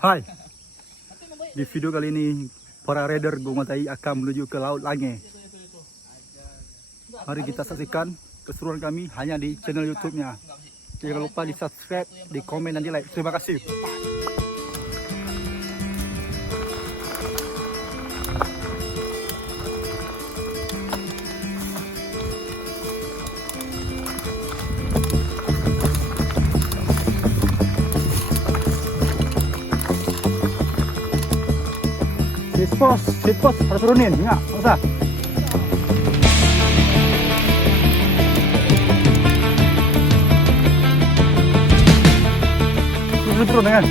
Hai, di video kali ini para raider Gunung Tai akan menuju ke Laut Lange. Mari kita saksikan keseruan kami hanya di channel YouTube-nya. Jangan lupa di subscribe, di komen dan di like. Terima kasih. Sipos, harus turunin, enggak usah. Turun kan?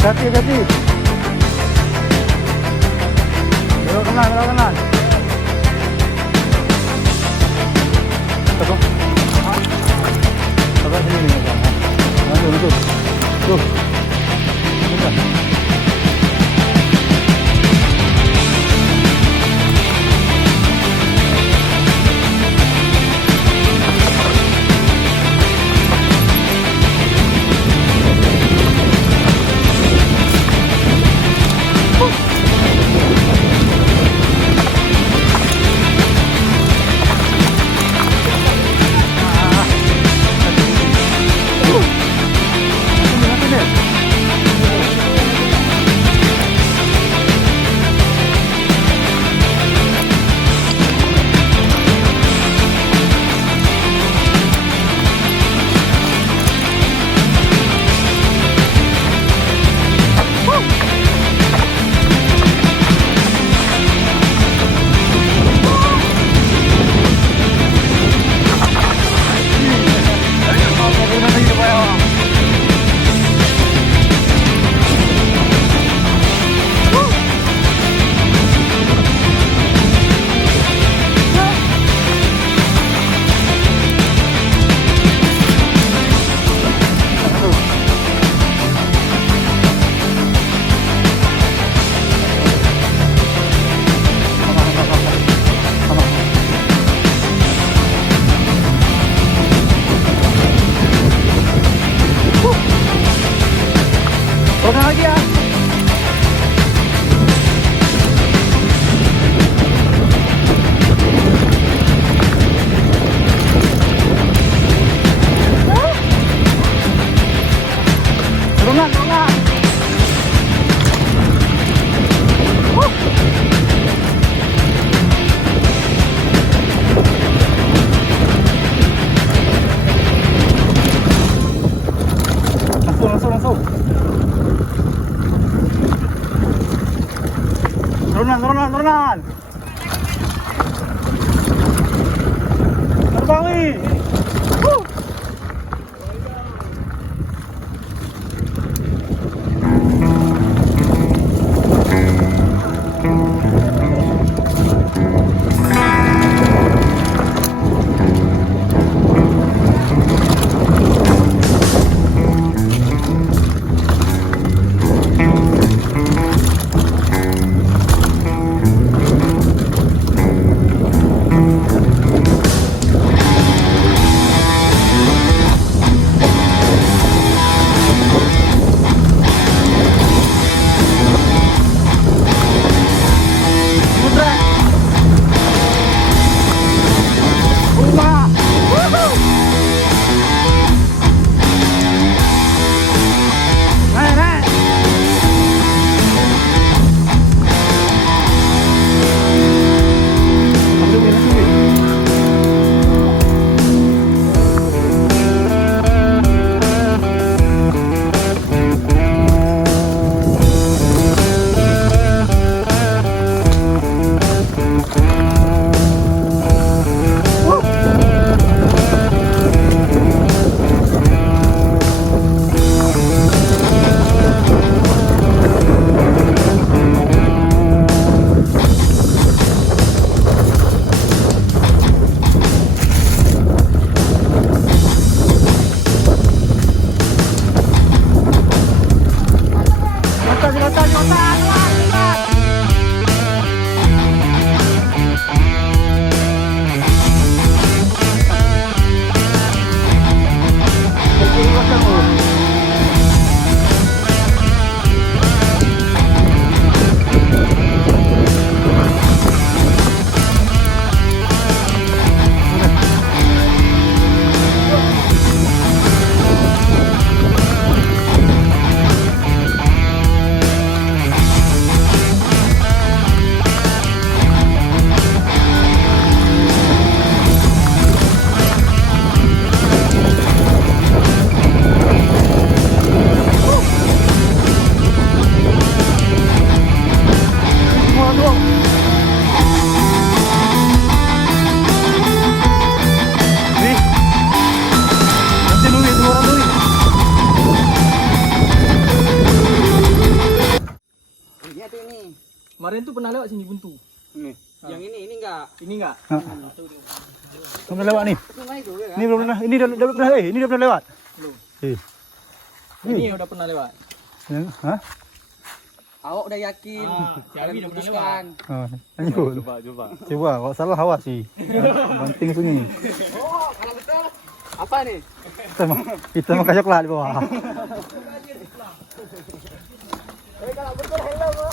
Hati-hati. Belok kanan. Coba sini nih, Pak. Tuh. Terbang ni. Kemarin tuh pernah lewat sini buntu. Ini. Yang ini enggak. Ini enggak? Pernah lewat ni. Sungai itu ya. Ni belum pernah. Ini dah pernah. Ini dah pernah lewat. Belum. Ini. Ini udah pernah lewat. Ha? Awak udah yakin. Siawi dah pernah lewat. Lanjut. Coba. Coba, kalau salah awas sih. Banting sunyi. Oh, kalau betul. Apa nih? Kita makan coklat di bawah. Kalau betul hello.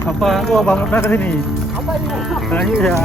Apa? Aku abang pernah ke sini. Apa ini? Lanjut ya.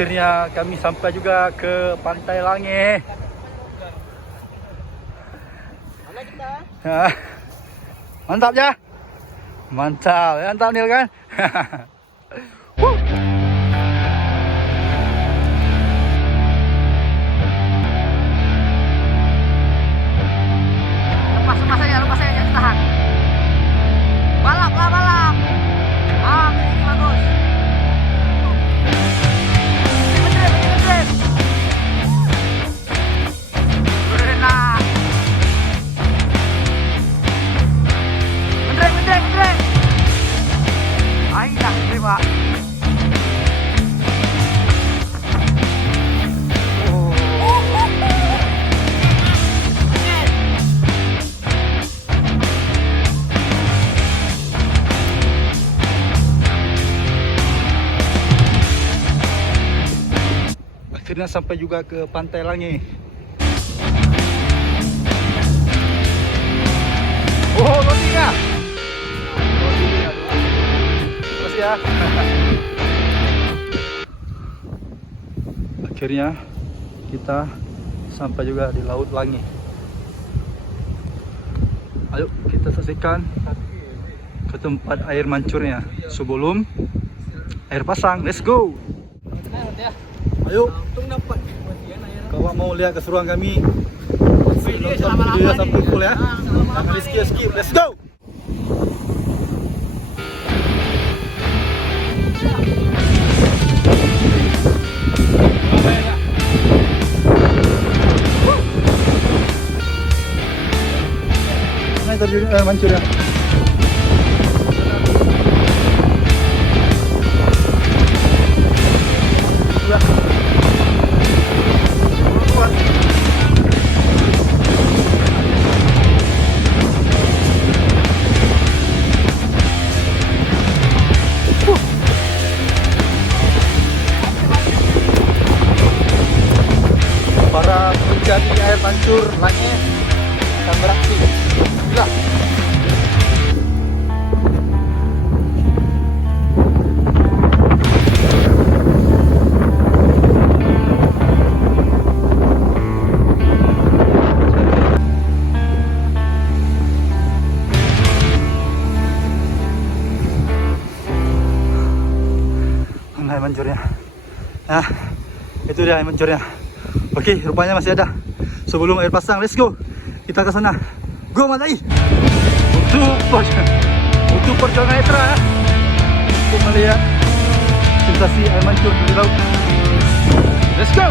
Akhirnya kami sampai juga ke Pantai Lange. Mana kita? Ya. Mantap ya. Mantap, mantap Nil kan? Woo. Lepas saja, jangan tahan. Balap lah, balap. Ah, ini bagus. Bener. Berenang. Bener. Ayo, terima. Akhirnya sampai juga ke Pantai Lange. Oh, loading ya. Terus ya. Akhirnya kita sampai juga di Laut Lange. Ayo kita saksikan ke tempat air mancurnya sebelum air pasang. Let's go. Ayo, kalau mau lihat keseruan kami, nonton video sampai full ya. Jangan di skip. Let's go. Nah, terjun mancur ya. Para pencari air mancur Lange akan beraksi. Gila. Mana air mancurnya? Nah, itu dia air mancurnya. Oke, rupanya masih ada. Sebelum air pasang, let's go. Kita ke sana. Go Matai. Untuk perjuangan Etra ya. Untuk melihat sensasi air mancur di laut. Let's go.